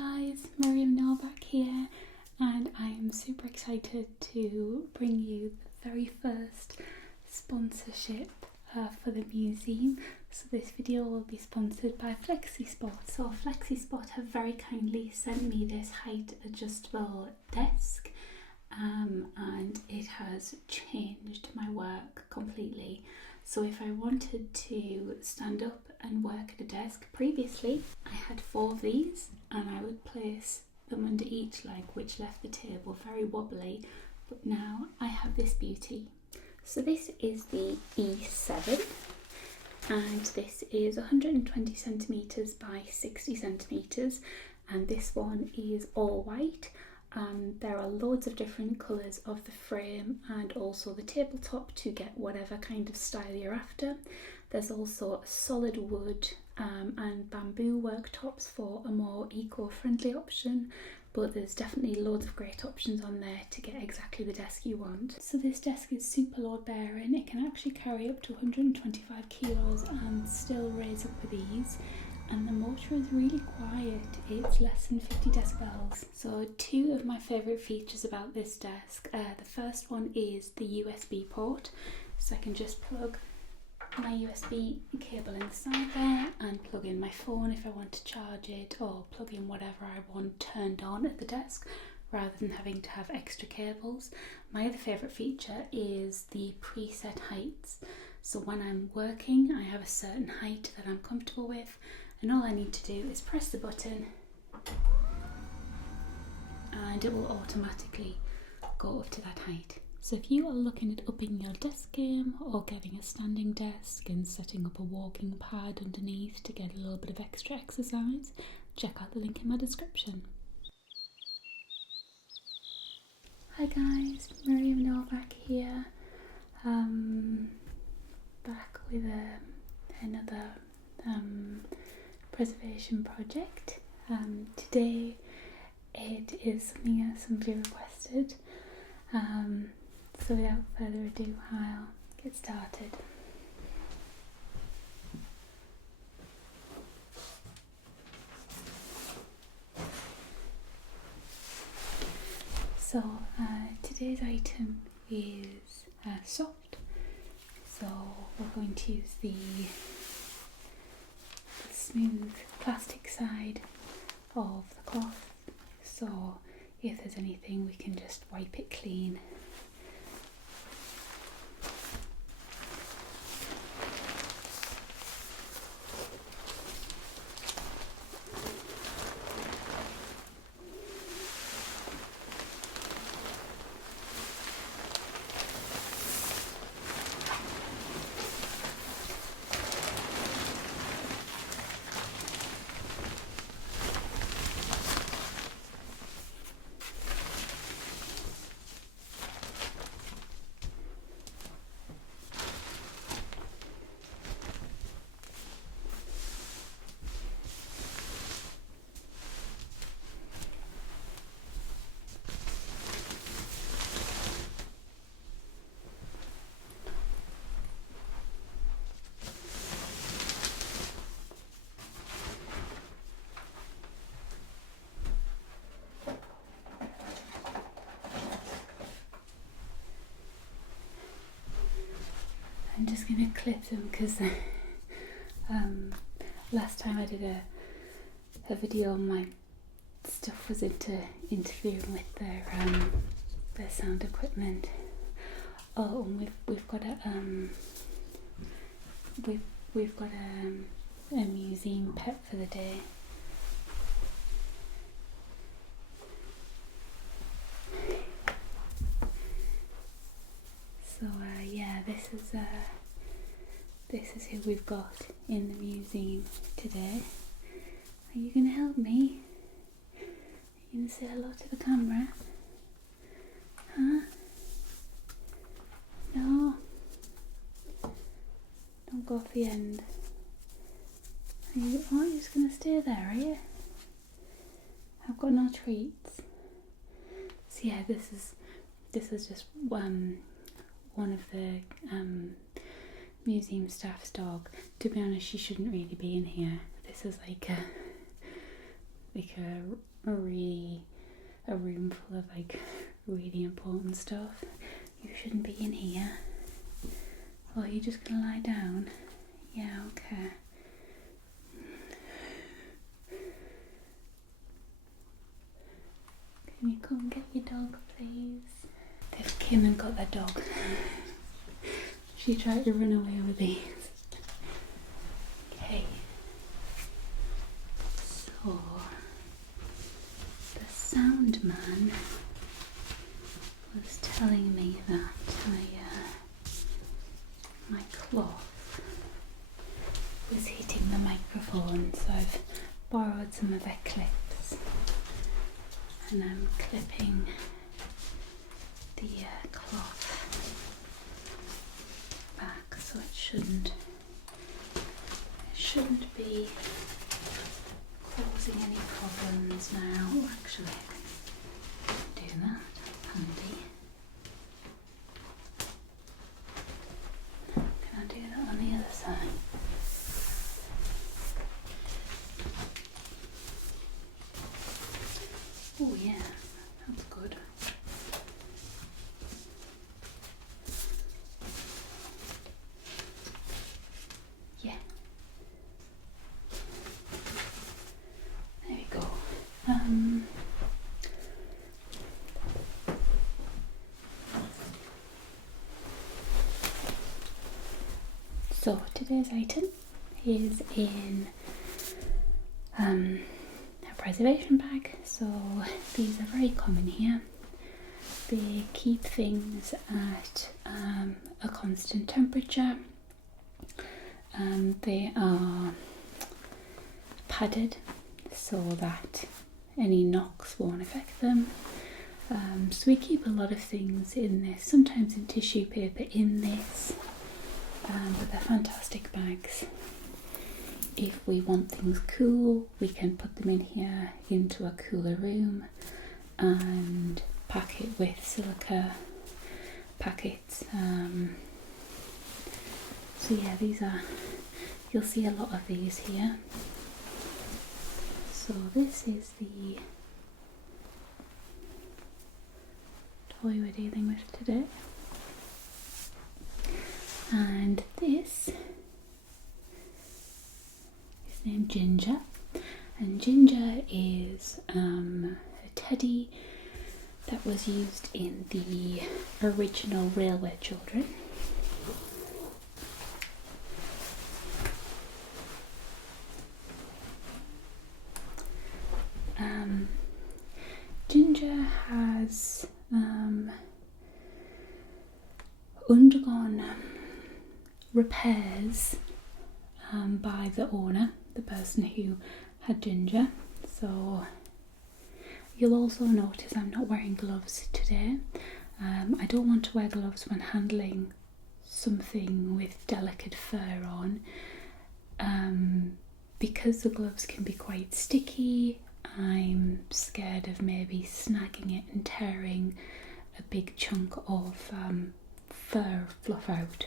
guys, Miriam back here, and I am super excited to bring you the very first sponsorship for the museum. So this video will be sponsored by Flexi. So Flexi have very kindly sent me this height adjustable desk, and it has changed my work completely. So if I wanted to stand up and work at a desk, previously I had 4 of these and I would place them under each leg, which left the table very wobbly, but now I have this beauty. So this is the E7 and this is 120 centimetres by 60 centimetres, and this one is all white. There are loads of different colours of the frame and also the tabletop to get whatever kind of style you're after. There's also a solid wood and bamboo worktops for a more eco-friendly option, but there's definitely loads of great options on there to get exactly the desk you want. So this desk is super load bearing. It can actually carry up to 125 kilos and still raise up with ease. And the motor is really quiet, it's less than 50 decibels. So 2 of my favourite features about this desk, the first one is the USB port. So I can just plug my USB cable inside there and plug in my phone if I want to charge it, or plug in whatever I want turned on at the desk rather than having to have extra cables. My other favourite feature is the preset heights. So when I'm working, I have a certain height that I'm comfortable with, and all I need to do is press the button and it will automatically go up to that height. So if you are looking at upping your desk game or getting a standing desk and setting up a walking pad underneath to get a little bit of extra exercise, check out the link in my description. Hi guys, Miriam Novak here, back with another preservation project. Today it is something that somebody requested, so without further ado I'll get started. So today's item is soft, so we're going to use the smooth plastic side of the cloth, so if there's anything we can just wipe it clean. I'm just going to clip them because last time I did a video, my stuff was interfering with their sound equipment. Oh, and we've got a museum pet for the day. So yeah, this is who we've got in the museum today. Are you going to help me? Are you going to say hello to the camera? Huh? No? Don't go off the end. You're just going to stay there, are you? I've got no treats. So yeah, this is just one of the museum staff's dog. To be honest, she shouldn't really be in here. This is like like a room full of like really important stuff. You shouldn't be in here. Or are you just gonna lie down? Yeah, okay. Can you come get your dog, please? They've come and got their dog. She tried to run away with these. Okay. So, the sound man was telling me that my cloth was hitting the microphone, so I've borrowed some of their clips and I'm clipping the cloth back, so it shouldn't be causing any problems now. Oh, actually, I can do that. Handy. Can I do that on the other side? Oh yeah, that's good. Yeah. There we go. So today's item is in a preservation bag. So these are very common here. They keep things at a constant temperature. They are padded so that any knocks won't affect them. So we keep a lot of things in this, sometimes in tissue paper in this, but they're fantastic bags. If we want things cool, we can put them in here into a cooler room and pack it with silica packets. So yeah, these are, you'll see a lot of these here. So this is the toy we're dealing with today. And this is named Ginger. And Ginger is a teddy that was used in the original Railway Children. Ginger has undergone repairs by the owner, the person who had Ginger. So you'll also notice I'm not wearing gloves today. I don't want to wear gloves when handling something with delicate fur on, because the gloves can be quite sticky. I'm scared of maybe snagging it and tearing a big chunk of fur fluff out.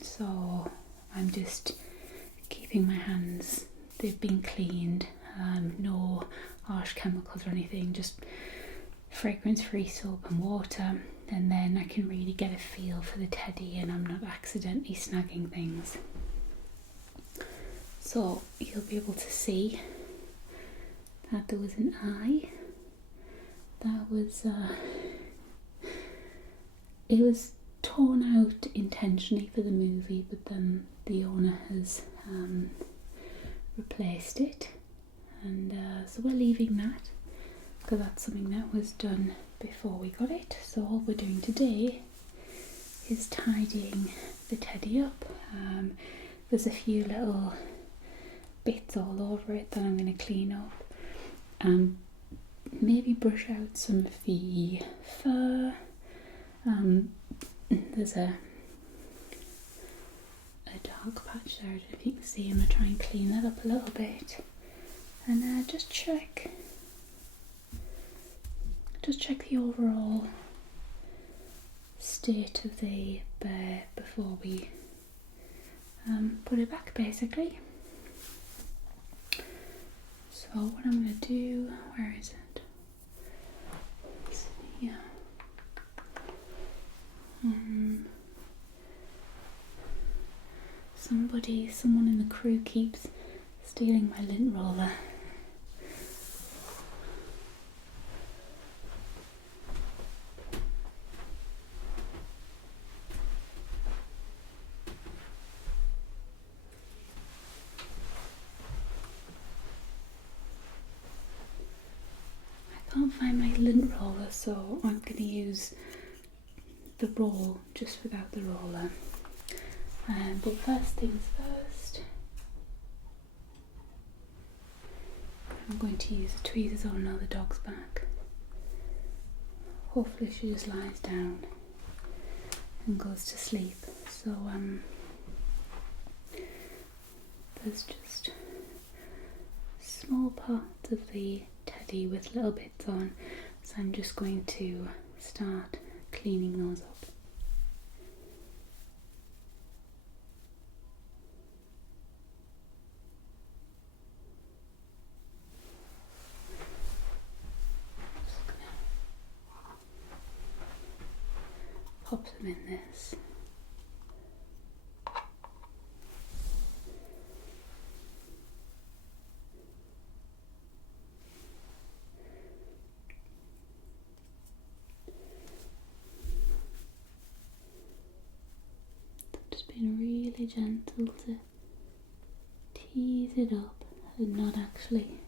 So I'm just keeping my hands, they've been cleaned, no harsh chemicals or anything, just fragrance free soap and water, and then I can really get a feel for the teddy and I'm not accidentally snagging things. So you'll be able to see that there was an eye that was it was torn out intentionally for the movie, but then the owner has replaced it, and so we're leaving that because that's something that was done before we got it. So all we're doing today is tidying the teddy up. There's a few little bits all over it that I'm going to clean up, maybe brush out some of the fur. There's a dark patch there, I don't know if you can see, and I'll try and clean that up a little bit, and just check the overall state of the bear before we put it back, basically. So what I'm going to do, where is it? It's here. Someone in the crew keeps stealing my lint roller. I can't find my lint roller, so I'm going to use the roll just without the roller. But first things first, I'm going to use the tweezers on now the dog's back. Hopefully she just lies down and goes to sleep. So there's just small parts of the teddy with little bits on, so I'm just going to start cleaning those up. Pop them in this. Just being really gentle to tease it up and not actually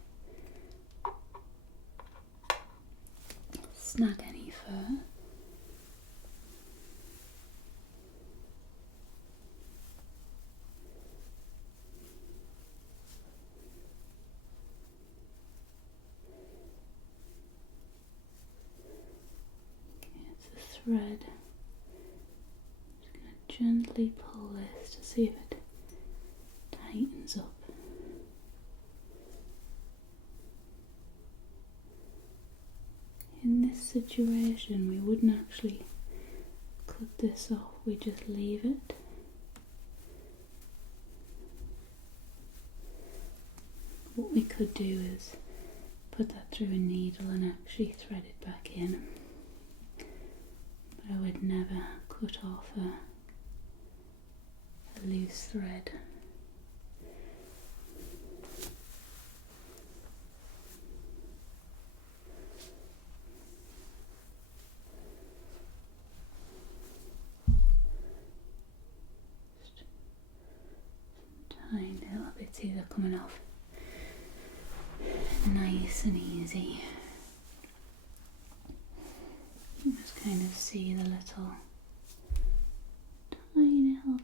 snag any fur. Thread. I'm just going to gently pull this to see if it tightens up. In this situation we wouldn't actually cut this off, we just leave it. What we could do is put that through a needle and actually thread it back in. I would never cut off a loose thread. Just some tiny little bits here coming off. Nice and easy. Just kind of see the little tiny little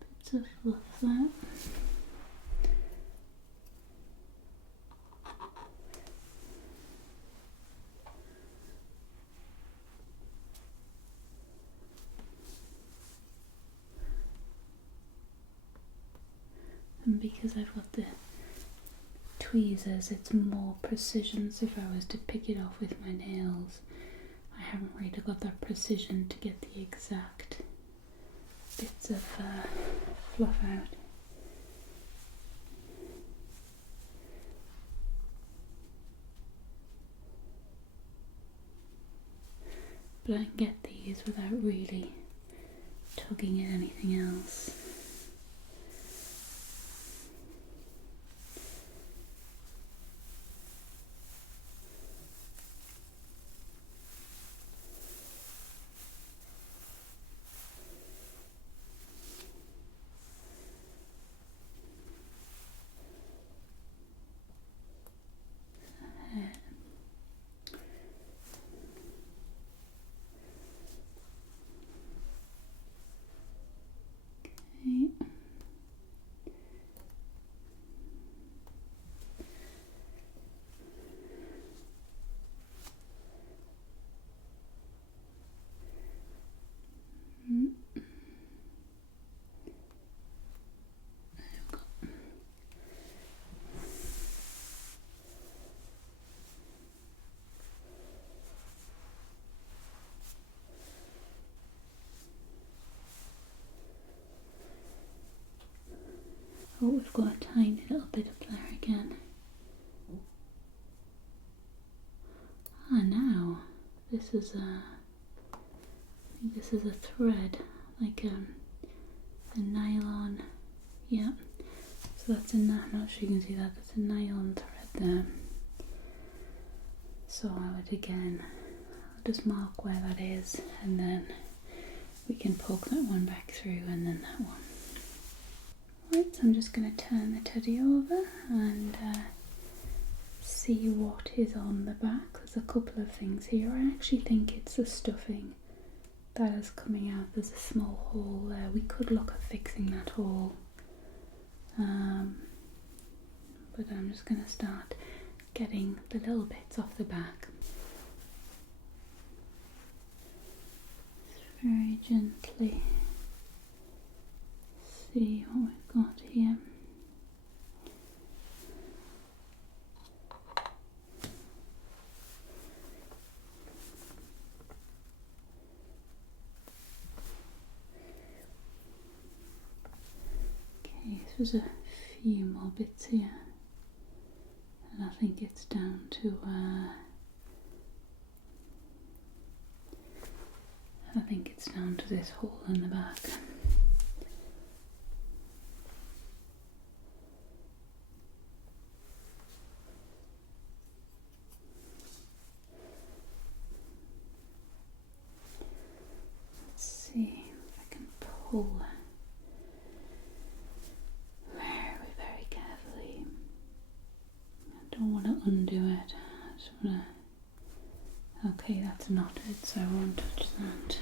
bits of fluff there. And because I've got the tweezers, it's more precision, so if I was to pick it off with my nails, I haven't really got that precision to get the exact bits of fluff out. But I can get these without really tugging at anything else. Oh, we've got a tiny little bit of there again. this is I think this is a thread, like a nylon. Yeah. So that's I'm not sure you can see that. That's a nylon thread there. So I would again, I'll just mark where that is, and then we can poke that one back through, and then that one. Right, so I'm just going to turn the teddy over and see what is on the back. There's a couple of things here. I actually think it's the stuffing that is coming out. There's a small hole there. We could look at fixing that hole. But I'm just going to start getting the little bits off the back. Very gently see what we've got here. Okay, so there's a few more bits here, and I think it's down to this hole in the back. Let's see if I can pull very, very carefully. I don't want to undo it. I just want to. Okay, that's knotted, so I won't touch that.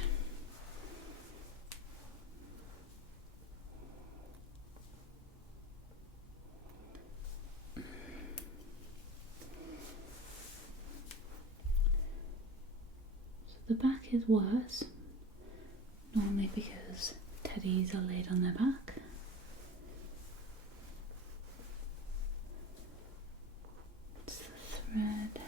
The back is worse, normally because teddies are laid on their back. It's the thread.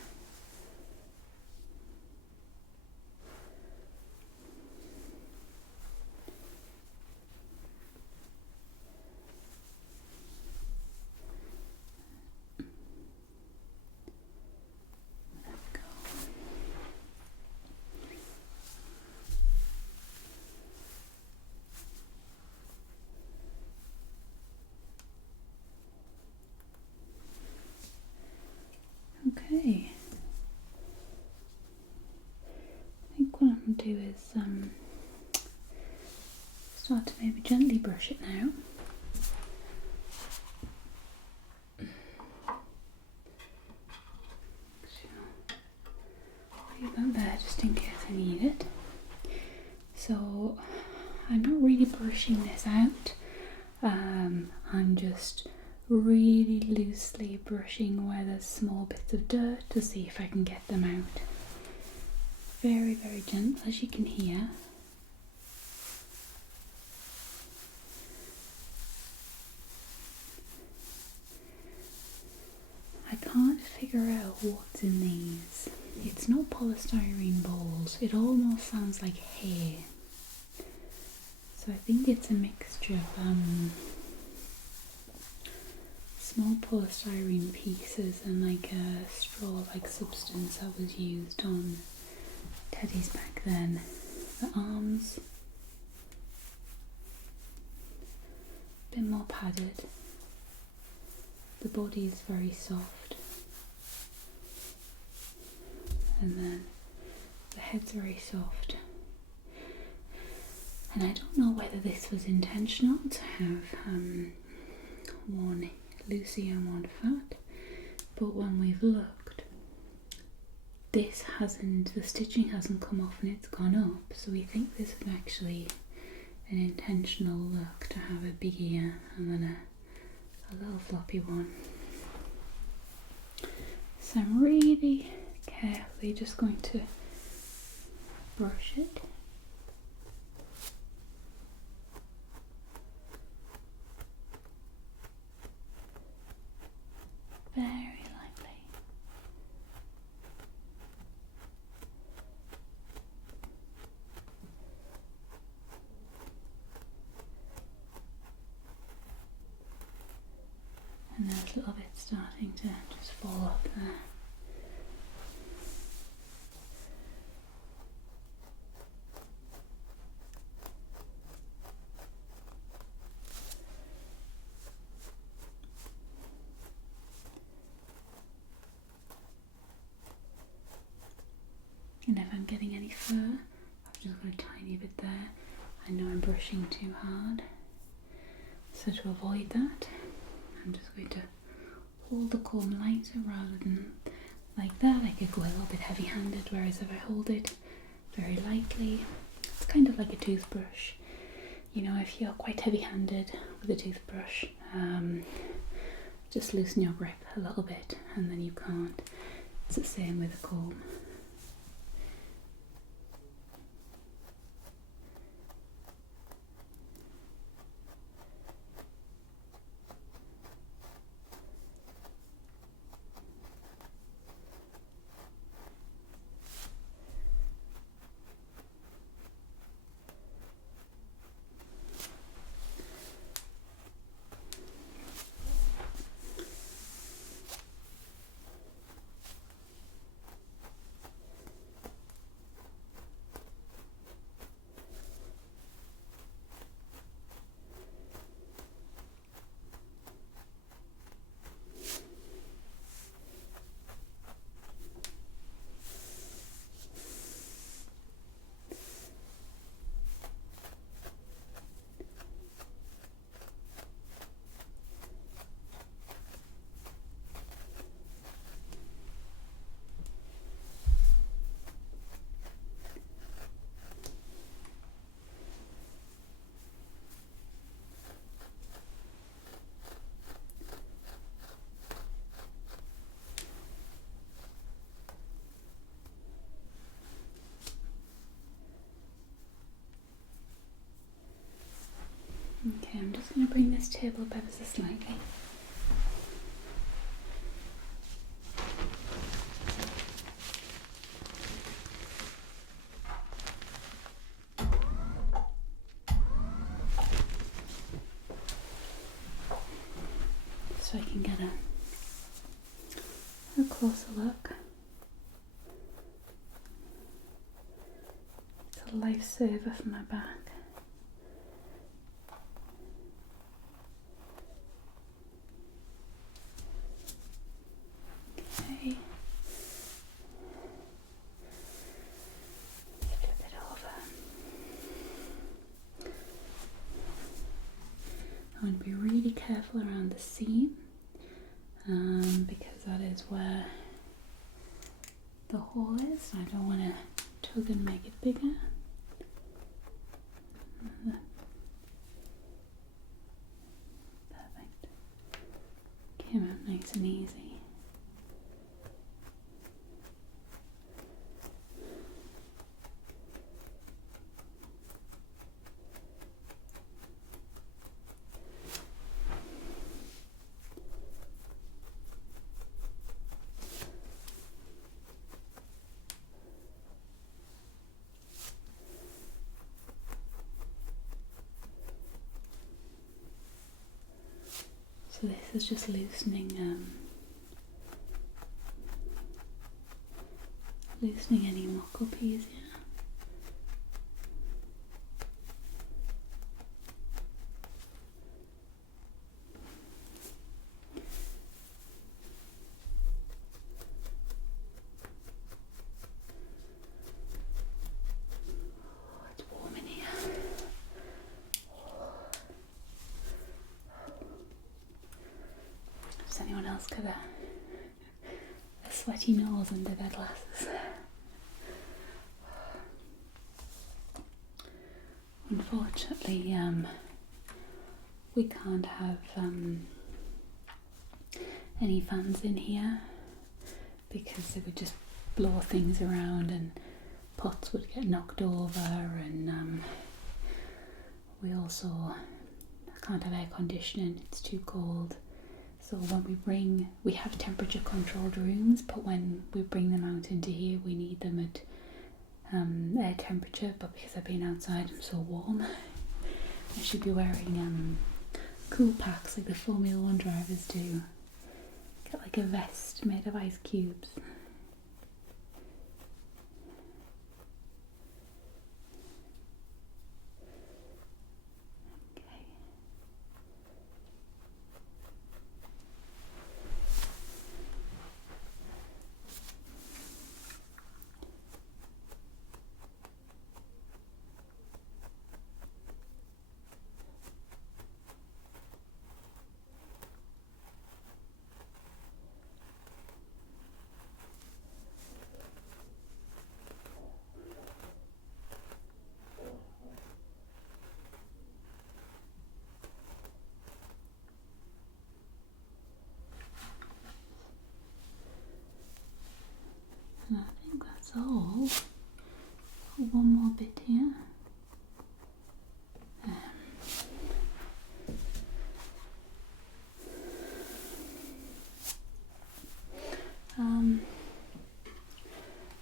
Okay, I think what I'm going to do is start to maybe gently brush it now. Leave that there just in case I need it. So I'm not really brushing this out, I'm just really loosely brushing where there's small bits of dirt to see if I can get them out. Very, very gentle, as you can hear. I can't figure out what's in these. It's not polystyrene balls. It almost sounds like hair. So I think it's a mixture of small polystyrene pieces and like a straw-like substance that was used on teddies back then. The arms, a bit more padded. The body is very soft, and then the head's very soft. And I don't know whether this was intentional to have one loosey and one fat, but when we've looked, this hasn't, the stitching hasn't come off and it's gone up, so we think this is actually an intentional look to have a big ear and then a little floppy one. So I'm really carefully just going to brush it. Very lightly. And there's little bits starting to just fall off there. getting any fur. I've just got a tiny bit there. I know I'm brushing too hard. So to avoid that, I'm just going to hold the comb lighter rather than like that. I could go a little bit heavy-handed, whereas if I hold it very lightly, it's kind of like a toothbrush. You know, if you're quite heavy-handed with a toothbrush, just loosen your grip a little bit and then you can't. It's the same with a comb. Okay, I'm just going to bring this table up ever so slightly. So I can get a closer look. It's a lifesaver for my back. Okay. Flip it over. I want to be really careful around the seam, because that is where the hole is. I don't want to tug and make it bigger. Perfect. Came out nice and easy. So this is just loosening any muck up easier. It's warm in here. Does anyone else get a sweaty nose under their glasses? Unfortunately, we can't have any fans in here because they would just blow things around and pots would get knocked over, and we also can't have air conditioning, it's too cold. So when we have temperature controlled rooms, but when we bring them out into here we need them at air temperature, but because I've been outside I'm so warm, I should be wearing cool packs like the Formula 1 drivers do. Get like a vest made of ice cubes. Okay. So, one more bit here.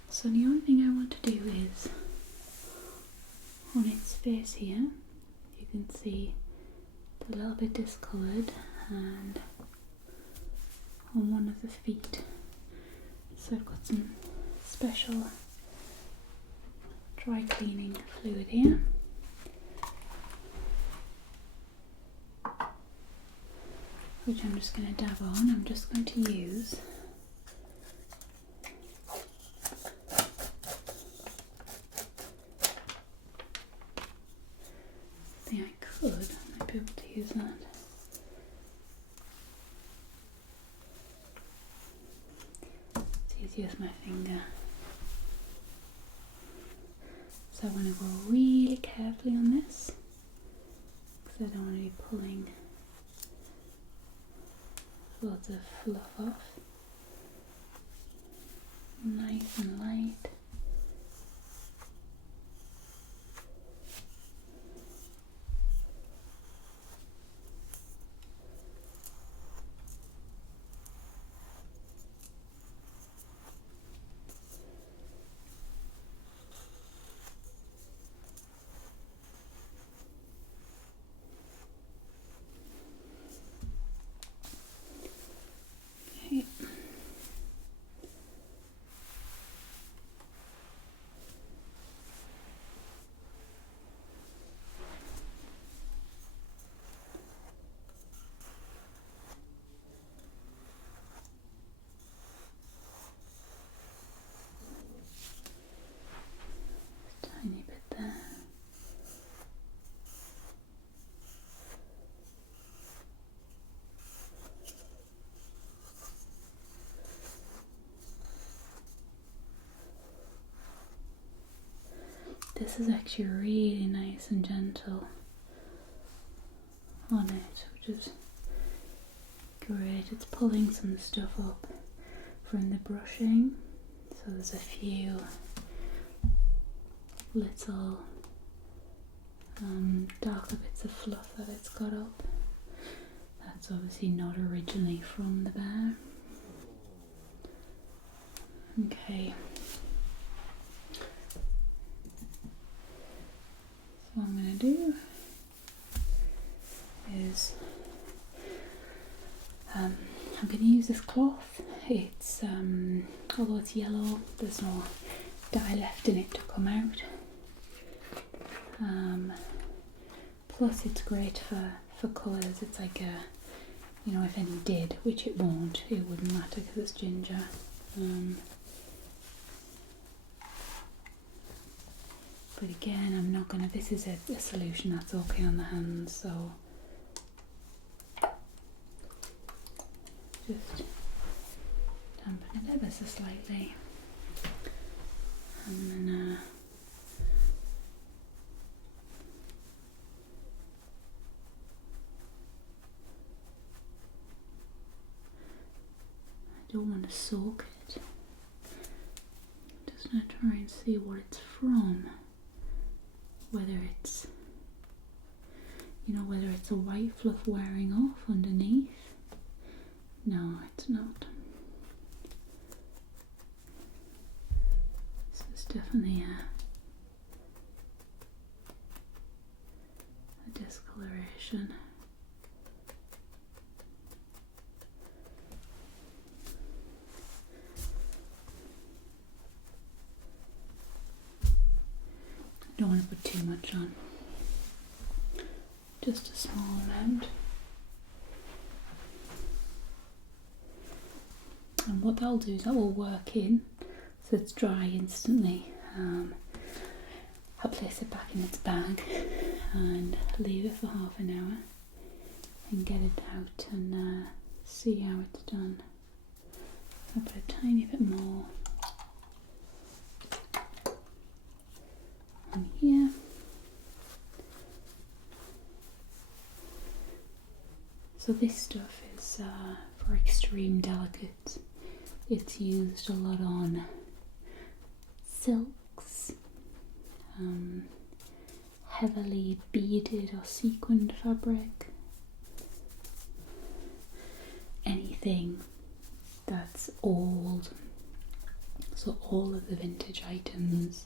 So the only thing I want to do is on its face here, you can see it's a little bit discoloured, and on one of the feet, so I've got some special dry cleaning fluid here, which I'm just going to dab on. I'm just going to use I might be able to use that. It's easy with my finger. So I want to go really carefully on this, because I don't want to be pulling lots of fluff off. Nice and light. Tiny bit there. This is actually really nice and gentle on it, which is great. It's pulling some stuff up from the brushing, so there's a few little darker bits of fluff that it's got up. That's obviously not originally from the bear. Okay. So what I'm going to do is I'm going to use this cloth. It's although it's yellow, there's no dye left in it to come out. Plus it's great for colours. It's like a, you know, if any did, which it won't, it wouldn't matter because it's ginger. But again, I'm not gonna, this is a solution that's okay on the hands, so just dampen it ever so slightly, and then I don't want to soak it, just gonna try and see what it's from, whether it's, you know, whether it's a white fluff wearing off underneath. No, it's not. So it's definitely a discoloration. I don't want to put too much on, just a small amount. And what that'll do is that will work in, so it's dry instantly. I'll place it back in its bag and leave it for half an hour and get it out and see how it's done. I'll put a tiny bit more on here. So this stuff is for extreme delicates. It's used a lot on silks, heavily beaded or sequined fabric, anything that's old. So all of the vintage items,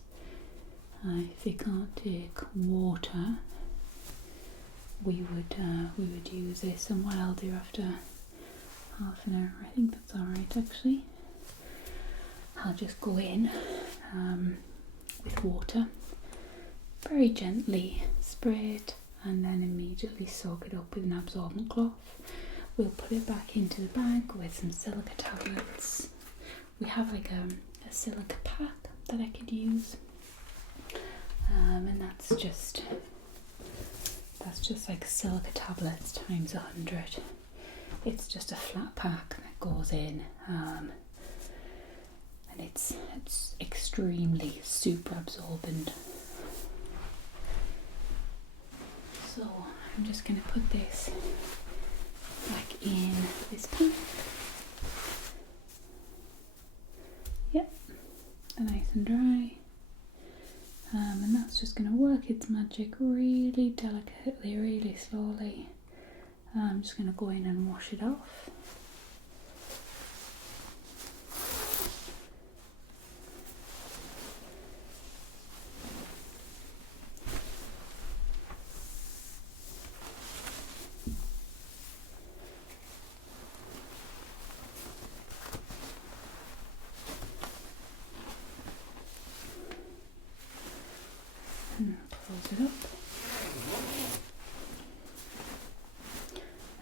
if they can't take water, we would use this. And what I'll do after half an hour, I think that's alright actually, I'll just go in with water, very gently spray it, and then immediately soak it up with an absorbent cloth. We'll put it back into the bag with some silica tablets. We have like a silica pack that I could use, and that's just like silica tablets times 100. It's just a flat pack that goes in, and it's extremely super absorbent. So I'm just going to put this back in this pack. Yep, nice and dry. And that's just going to work its magic really delicately, really slowly. I'm just going to go in and wash it off. And close it up.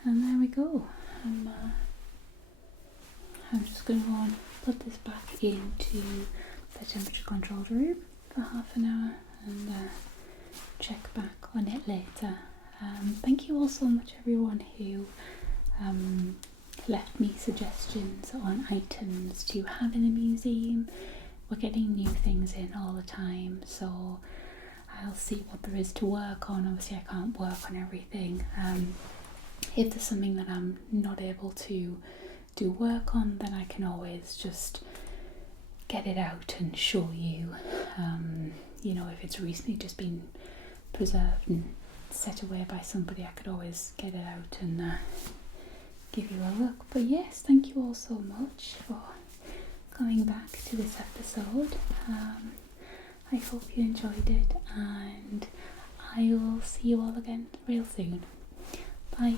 And there we go. I'm just going to go and put this back into the temperature controlled room for half an hour and check back on it later. Thank you all so much everyone who left me suggestions on items to have in the museum. We're getting new things in all the time, so I'll see what there is to work on. Obviously I can't work on everything. If there's something that I'm not able to do work on, then I can always just get it out and show you. You know, if it's recently just been preserved and set away by somebody, I could always get it out and give you a look. But yes, thank you all so much for coming back to this episode. I hope you enjoyed it, and I will see you all again real soon. Bye.